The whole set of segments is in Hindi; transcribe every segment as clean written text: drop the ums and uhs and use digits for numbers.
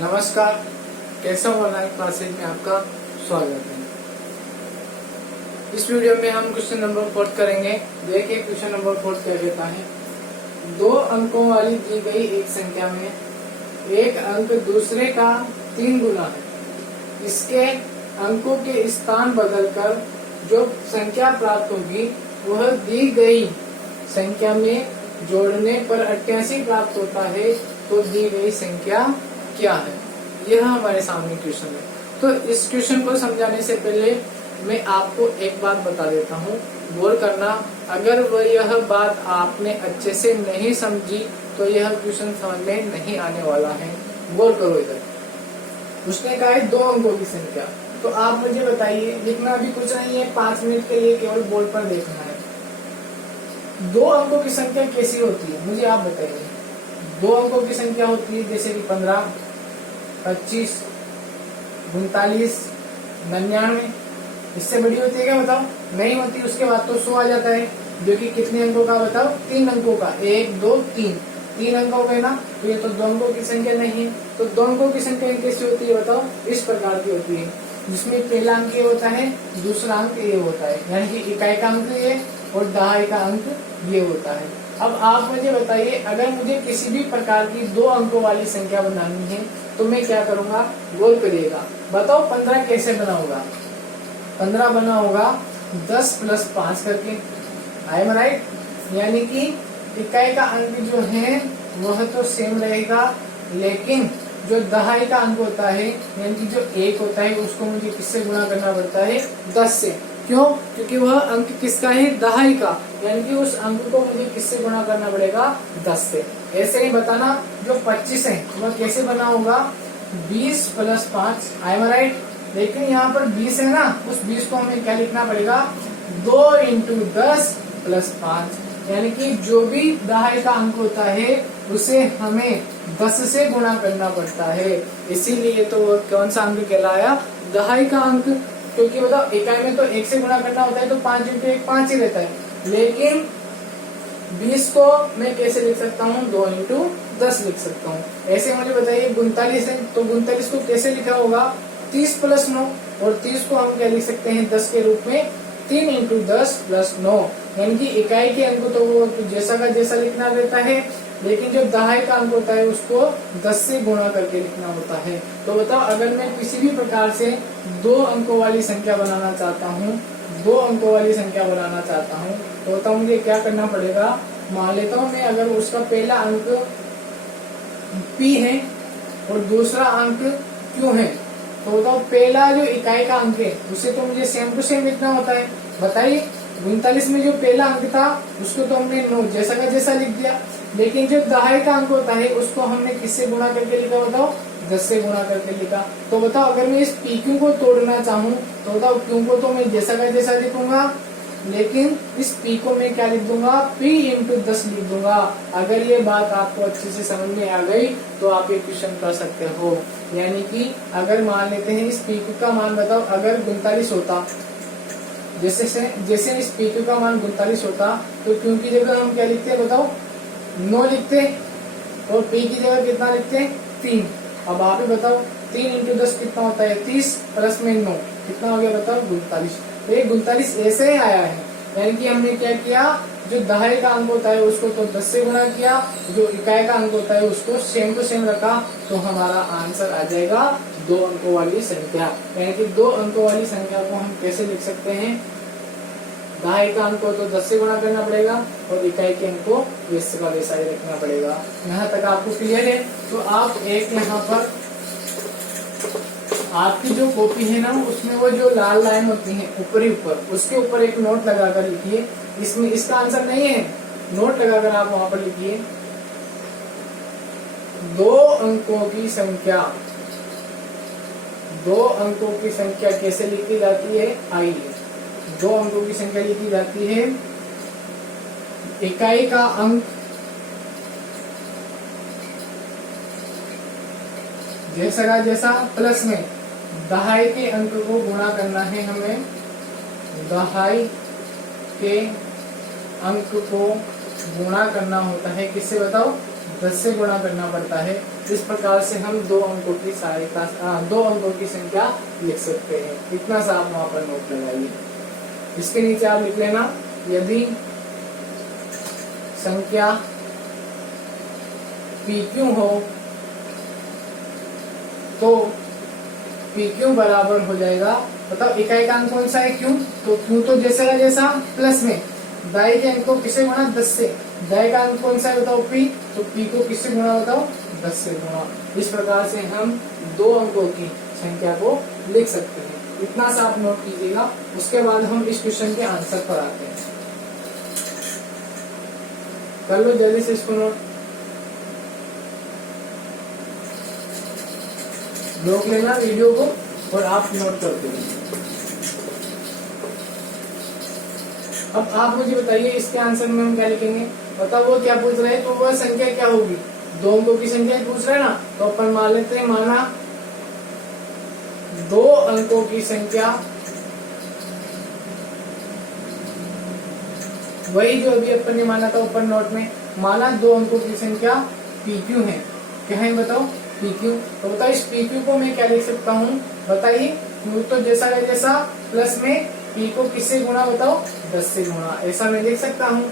नमस्कार, कैसा ऑनलाइन क्लासेज में आपका स्वागत है। इस वीडियो में हम क्वेश्चन नंबर 4 करेंगे। देखिए क्वेश्चन नंबर 4 क्या कहता है। 2 अंकों वाली दी गई एक संख्या में एक अंक दूसरे का 3 गुना है। इसके अंकों के स्थान बदलकर जो संख्या प्राप्त होगी वह दी गई संख्या में जोड़ने पर 88 प्राप्त होता है। तो दी गई संख्या क्या है, यह हमारे सामने क्वेश्चन है। तो इस क्वेश्चन को समझाने से पहले मैं आपको एक बात बता देता हूँ, गौर करना। अगर वह यह बात आपने अच्छे से नहीं समझी तो यह क्वेश्चन समझ में नहीं आने वाला है। गौर करो इधर। उसने कहा है 2 अंकों की संख्या। तो आप मुझे बताइए, लिखना भी कुछ नहीं है, 5 मिनट के लिए केवल बोर्ड पर देखना है। 2 अंकों की संख्या कैसी होती है मुझे आप बताइए। 2 अंकों की संख्या होती है जैसे कि 15, 25, 39, 99। इससे बड़ी होती है क्या बताओ? नहीं होती। उसके बाद तो 100 आ जाता है, जो कि कितने अंकों का बताओ? 3 अंकों का। 1, 2, 3 अंकों का है ना। तो ये तो 2 अंकों की संख्या नहीं है। तो 2 अंकों की संख्या कैसी होती है बताओ? इस प्रकार की होती है, जिसमें पहला अंक ये होता है, दूसरा अंक ये होता है, यानी कि इकाई का अंक ये और दहाई का अंक ये होता है। अब आप मुझे बताइए, अगर मुझे किसी भी प्रकार की 2 अंकों वाली संख्या बनानी है तो मैं क्या करूंगा? गौर करिएगा। बताओ 15 कैसे बना होगा? 15 बना होगा 10 + 5 करके। I am right? यानी कि इकाई का अंक जो है वह तो सेम रहेगा, लेकिन जो दहाई का अंक होता है यानी कि जो 1 होता है उसको मुझे किससे गुणा करना पड़ता है? 10 से। क्यों? क्योंकि वह अंक किसका है? दहाई का। यानी कि उस अंक को मुझे किससे गुणा करना पड़ेगा? 10 से। ऐसे ही बताना, जो 25 है वह कैसे बना होगा? 20 + 5। I am right? लेकिन यहाँ पर 20 है ना, उस 20 को हमें क्या लिखना पड़ेगा? 2 × 10 + 5। यानी कि जो भी दहाई का अंक होता है उसे हमें 10 से गुणा करना पड़ता है। इसीलिए तो वो कौन सा अंक कहलाया? दहाई का अंक। क्योंकि बताओ इकाई में तो 1 से गुणा करना होता है, तो 5 × 1 5 ही रहता है। लेकिन 20 को मैं कैसे लिख सकता हूँ? 2 × 10 लिख सकता हूँ। ऐसे मुझे बताइए 39 है, तो 39 को कैसे लिखा होगा? 30 + 9। और 30 को हम क्या लिख सकते हैं 10 के रूप में? 3 × 10 + 9। यानी कि इकाई के अंक तो वो जैसा का जैसा लिखना रहता है, लेकिन जो दहाई का अंक होता है उसको 10 से गुणा करके लिखना होता है। तो बताओ, अगर मैं किसी भी प्रकार से 2 अंकों वाली संख्या बनाना चाहता हूँ, 2 अंकों वाली संख्या बनाना चाहता हूँ, तो बताओ मुझे क्या करना पड़ेगा? मान लेता हूँ मैं, अगर उसका पहला अंक P है और दूसरा अंक Q है, तो बताओ पहला जो इकाई का अंक है उसे तो मुझे सेम टू सेम लिखना होता है। बताइए 39 में जो पहला अंक था उसको तो हमने 9 जैसा का जैसा लिख दिया, लेकिन जो दहाई का अंक होता है उसको हमने किससे गुणा करके लिखा? बताओ 10 से गुणा करके लिखा। तो बताओ, अगर मैं इस PQ को तोड़ना चाहूँ तो बताओ Q को तो मैं जैसा का जैसा लिखूंगा, लेकिन इस P को मैं क्या लिख दूंगा? P × 10 लिख दूंगा। अगर ये बात आपको अच्छे से समझ में आ गई तो आप ये क्वेश्चन कर सकते हो। यानी कि अगर मान लेते हैं इस PQ का मान बताओ, अगर 39 होता, जैसे इस PQ का मान 39 होता तो Q की जगह हम क्या लिखते हैं बताओ? 9 लिखते, और P की जगह कितना लिखते? 3। अब आप ही बताओ 3 × 10 कितना होता है? 30 + 9 कितना हो गया बताओ? 39। तो ये 39 ऐसे ही आया है, यानी कि हमने क्या किया? जो दहाई का अंक होता है उसको तो 10 से गुणा किया, जो इकाई का अंक होता है उसको सेम टू सेम रखा, तो हमारा आंसर आ जाएगा 2 अंकों वाली संख्या। यानी कि 2 अंकों वाली संख्या को हम कैसे लिख सकते हैं? दहाई का अंक को तो 10 से गुणा करना पड़ेगा और इकाई के अंक को वैसे का वैसा ही रखना पड़ेगा। यहाँ तक आपको क्लियर है? तो आप एक यहाँ पर आपकी जो कॉपी है ना, उसमें वो जो लाल लाइन होती है ऊपर ही ऊपर, उसके ऊपर एक नोट लगाकर लिखिए। इसमें इसका आंसर नहीं है, नोट लगाकर आप वहां पर लिखिए 2 अंकों की संख्या। 2 अंकों की संख्या कैसे लिखी जाती है? आइए, 2 अंकों की संख्या लिखी जाती है, इकाई का अंक जैसा का जैसा प्लस में दहाई के अंक को गुणा करना है हमें। दहाई के अंक को गुणा करना होता है किससे बताओ? 10 से गुणा करना पड़ता है। इस प्रकार से हम दो अंकों की संख्या लिख सकते हैं। इतना सा आप वहां पर नोट लगाइए। इसके नीचे आप लिख लेना, यदि संख्या PQ हो तो PQ बराबर हो जाएगा, बताओ इकाई का अंक कौन सा है Q, तो Q तो जैसा का जैसा प्लस में दाई के अंक को किसे गुणा 10 से, दाई का अंक कौन सा है बताओ P, तो P को किससे गुणा बताओ 10 से गुणा। इस प्रकार से हम दो अंकों की संख्या को लिख सकते हैं। इतना सा आप नोट कीजिएगा। उसके बाद हम इस क्वेश्चन के आंसर पर आते हैं। कर लो जल्दी से इसको नोट, रोक लेना वीडियो को और आप नोट करते हैं। अब आप मुझे बताइए इसके आंसर में हम क्या लिखेंगे, बताओ वो क्या पूछ रहे हैं, तो वह संख्या क्या होगी, दो अंकों की संख्या पूछ रहे हैं ना, तो अपन मान लेते हैं, माना दो अंकों की संख्या, वही जो अभी अपन ने माना था ऊपर नोट में, माना दो अंकों की संख्या PQ है, क्या है बताओ PQ, तो बताओ इस PQ को मैं क्या लिख सकता हूँ, बताइए, Q तो जैसा है जैसा प्लस में P को किससे गुणा बताओ 10 से गुणा, ऐसा मैं लिख सकता हूँ।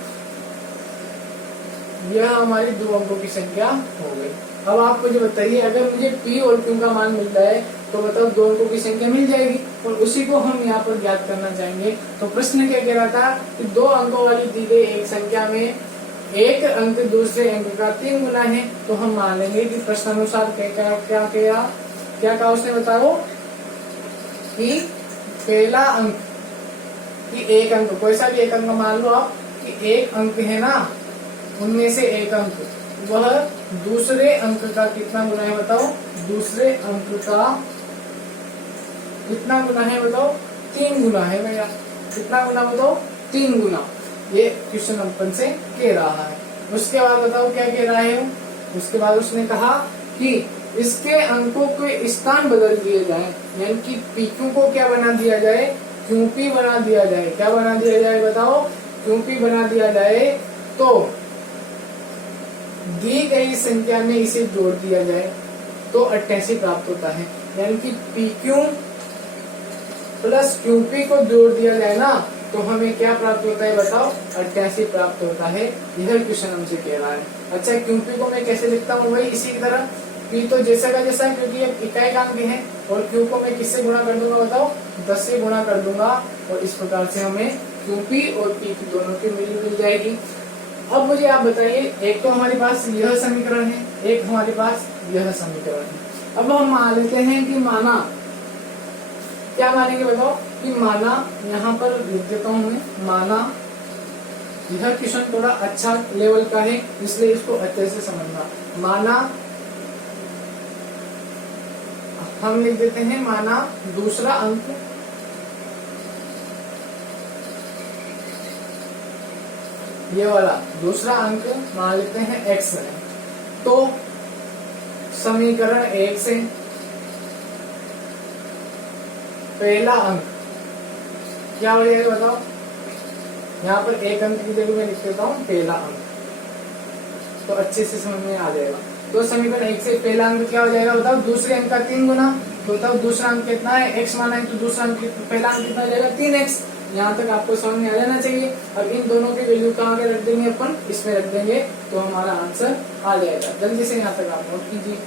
यह हमारी दो अंकों की संख्या हो गई। अब आप मुझे बताइए, अगर मुझे P और Q का मान मिलता है तो बताओ दो अंकों की संख्या मिल जाएगी, और उसी को हम यहाँ पर ज्ञात करना चाहेंगे। तो प्रश्न क्या कह रहा था कि दो अंकों वाली दी गई एक संख्या में एक अंक दूसरे अंक का 3 गुना है, तो हम मान लेंगे कि प्रश्नानुसार क्या कहा उसने, बताओ कि पहला अंक कि एक अंक, कोई सा भी एक अंक मान लो आप कि एक अंक है ना, उनमें से एक अंक वह दूसरे अंक का कितना गुना है बताओ, दूसरे अंक का कितना गुना है बताओ, 3 गुना है भैया, कितना गुना बताओ 3 गुना। ये क्वेश्चन अपन से कह रहा है। उसके बाद बताओ क्या कह रहा है, उसके बाद उसने कहा कि इसके अंकों के स्थान बदल दिए जाए, यानी कि PQ को क्या बना दिया जाए, QP बना दिया जाए। क्या बना दिया जाए बताओ, QP बना दिया जाए, तो दी गई संख्या में इसे जोड़ दिया जाए तो 88 प्राप्त होता है, यानी कि PQ प्लस QP को जोड़ दिया जाए ना, तो हमें क्या प्राप्त होता है बताओ, 88 प्राप्त होता है। यह क्वेश्चन हमसे कह रहा है। अच्छा QP को मैं कैसे लिखता हूँ, वही इसी की तरह, P तो जैसा का जैसा क्योंकि ये इकाई का अंक है, और Q को मैं किससे गुणा कर दूंगा बताओ 10 से गुणा कर दूंगा, और इस प्रकार से हमें QP और P दोनों की मिल जाएगी। अब मुझे आप बताइए, एक तो हमारे पास यह समीकरण है, एक हमारे पास यह समीकरण है। अब हम मान लेते हैं कि माना, क्या मानेंगे बताओ, कि माना, यहाँ पर लिख देता हूं मैं, माना, यह क्वेश्चन थोड़ा अच्छा लेवल का है इसलिए इसको अच्छे से समझना। माना हम लिख देते हैं, माना दूसरा अंक ये वाला दूसरा अंक मान लेते हैं x है, तो समीकरण 1 से पहला अंक क्या हो जाएगा बताओ, यहाँ पर एक अंक की जगह मैं लिख देता हूँ पहला अंक, तो अच्छे से समझ में आ जाएगा। तो समीकरण 1 से पहला अंक क्या हो जाएगा बताओ, दूसरे अंक का 3 गुना, तो बताओ दूसरा अंक कितना है, x माना है, तो दूसरा अंक पहला अंक कितना हो जाएगा 3x। यहाँ तक आपको समझ में आ जाना चाहिए। अब इन दोनों की वैल्यू कहाँ के रख देंगे अपन, इसमें रख देंगे, तो हमारा आंसर आ जाएगा। जल्दी से यहाँ तक आप नोट कीजिए।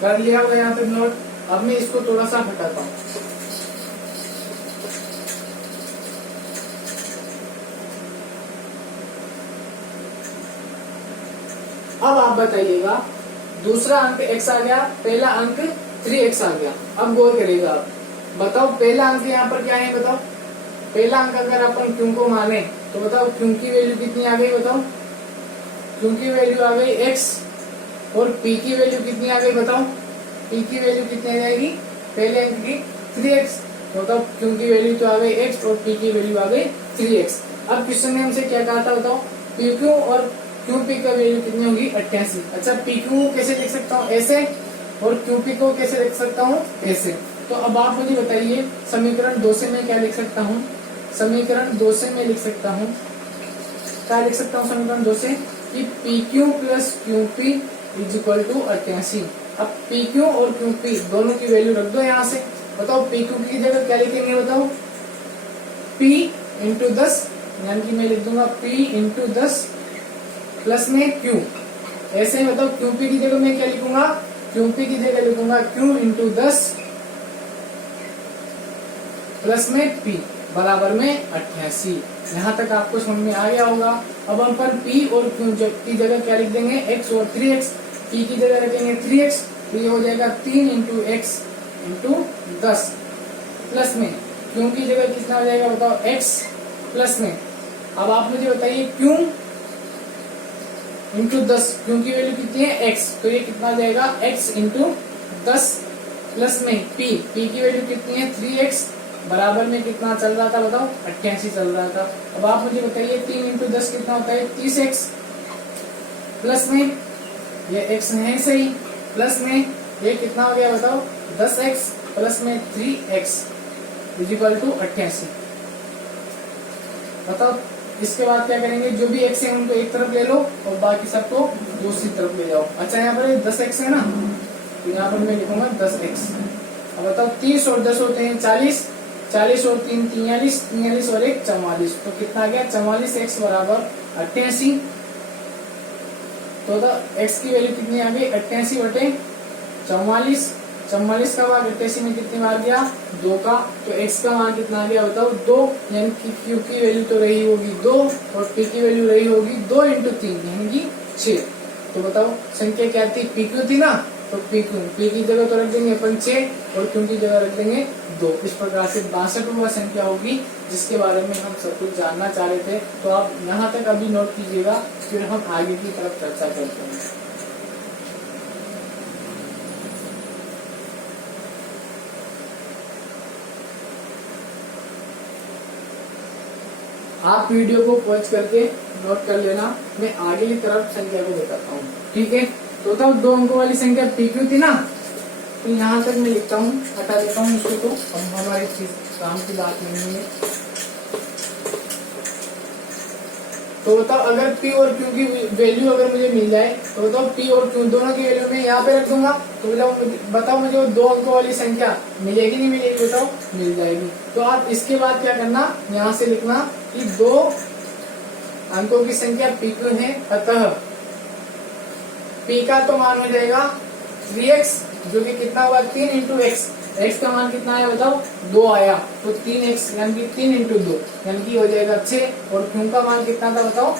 कर लिया होगा यहाँ तक नोट। अब मैं इसको थोड़ा सा हटाता हूँ। अब आप बताइएगा, दूसरा अंक x आ गया, पहला अंक 3x आ गया। अब गौर करिएगा आप, बताओ पहला अंक यहाँ पर क्या है बताओ, पहला अंक अगर अपन क्यों को माने तो बताओ क्यों की वैल्यू कितनी आ गई बताओ, क्यों की वैल्यू आ गई x, और p की वैल्यू कितनी आ गई बताओ, p की वैल्यू कितनी आ जाएगी, पहले अंक की 3x, तो बताओ क्यों की वैल्यू तो आ गई x और p की वैल्यू आ गई 3x। अब क्वेश्चन ने हमसे क्या कहा था बताओ, PQ और QP का वैल्यू कितनी होगी 88। अच्छा PQ कैसे लिख सकता हूँ ऐसे और QP को कैसे लिख सकता हूँ ऐसे। तो अब आप मुझे बताइए समीकरण 2 से मैं क्या लिख सकता हूँ, समीकरण 2 से मैं लिख सकता हूँ, क्या लिख सकता हूँ समीकरण 2 से कि PQ plus QP is equal to 88। अब PQ और QP दोनों की वैल्यू रख दो यहाँ से। बताओ PQ की जगह क्या लिखेंगे बताओ, P इंटू 10, यानी कि मैं लिख दूंगा P इंटू 10 प्लस में Q। ऐसे ही बताओ QP की जगह मैं क्या लिखूंगा, QP की जगह लिखूंगा Q इंटू 10 प्लस में P बराबर में 88। यहाँ तक आपको समझ में आ गया होगा। अब हम पर P और Q की जगह क्या लिख देंगे, x और 3x। P की जगह रखेंगे 3x, तो ये हो जाएगा 3 इंटू एक्स इंटू 10 प्लस में Q की जगह कितना हो जाएगा बताओ, x प्लस में। अब आप मुझे बताइए Q इंटू 10, Q की वैल्यू कितनी है x, तो ये कितना हो जाएगा x इंटू 10 प्लस में P की वैल्यू कितनी है 3x बराबर में कितना चल रहा था बताओ 88 चल रहा था। अब आप मुझे बताइए 3 इंटू 10 कितना होता है 30x प्लस में ये x है सही, प्लस में ये कितना हो गया बताओ 10x प्लस में 3x इक्वल टू 88। बताओ इसके बाद क्या करेंगे, जो भी x है उनको एक तरफ ले लो और बाकी सबको दूसरी तरफ ले जाओ। अच्छा यहाँ पर 10x है ना, तो यहाँ पर मैं लिखूंगा 10x। अब बताओ 30 और 10 होते हैं 40, 40 और 3 43, 43 और 1 44, तो कितना आ गया 44x बराबर 88। तो x की वैल्यू कितनी आ गई 88 बटे 44। 44 का भाग 88 में कितनी बार गया 2 का, तो x का मान कितना आ गया बताओ 2, यानी कि Q की वैल्यू तो रही होगी 2 और P की वैल्यू रही होगी 2 इंटू 3 यानी कि 6। तो बताओ संख्या क्या थी, PQ थी ना, तो P की जगह तो रख देंगे अपन 6 और Q की जगह रख देंगे 2। इस प्रकार से 62वां संख्या होगी जिसके बारे में हम सब कुछ जानना चाह रहे थे। तो आप यहाँ तक अभी नोट कीजिएगा, फिर हम आगे की तरफ चर्चा करते हैं। आप वीडियो को पॉज करके नोट कर लेना, मैं आगे की तरफ संख्या को बताता हूँ, ठीक है। तो तब 2 अंकों वाली संख्या PQ थी ना, तो यहाँ तक मैं लिखता हूँ, हटा देता हूँ इसको, तो अब हमारी काम की बात नहीं है। तो बताओ अगर P और Q की वैल्यू अगर मुझे मिल जाए, तो बताओ P और Q दोनों की वैल्यू मैं यहाँ पे रख दूंगा, तो बताओ मुझे वो 2 अंकों वाली संख्या मिलेगी नहीं मिलेगी, बताओ मिल जाएगी। तो आप इसके बाद क्या करना, यहाँ से लिखना कि 2 अंकों की संख्या PQ है, अतः P का तो मान हो जाएगा 3x, जो कि कितना होगा 3 इंटू एक्स। x का मान कितना आया बताओ 2 आया, तो 3x यानी कि 3 इंटू 2 यानी कि हो जाएगा 6। और Q का मान कितना था बताओ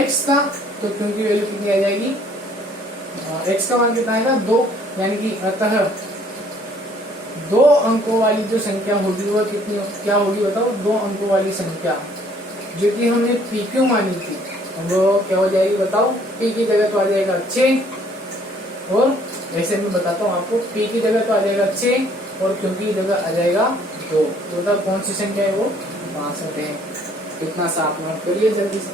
x का, तो Q की वैल्यू कितनी आ जाएगी, x का मान कितना आएगा 2, यानी कि अतः 2 अंकों वाली जो संख्या होगी वो कितनी क्या होगी बताओ, 2 अंकों वाली संख्या जो कि हमने PQ मानी थी वो क्या हो जाएगी बताओ, P की जगह तो आ जाएगा 6 और ऐसे मैं बताता हूँ आपको, P की जगह तो आ जाएगा 6 और Q की जगह आ जाएगा 2। तो कौन सी संख्या है वो 62 है। कितना सा आप नोट करिए जल्दी से।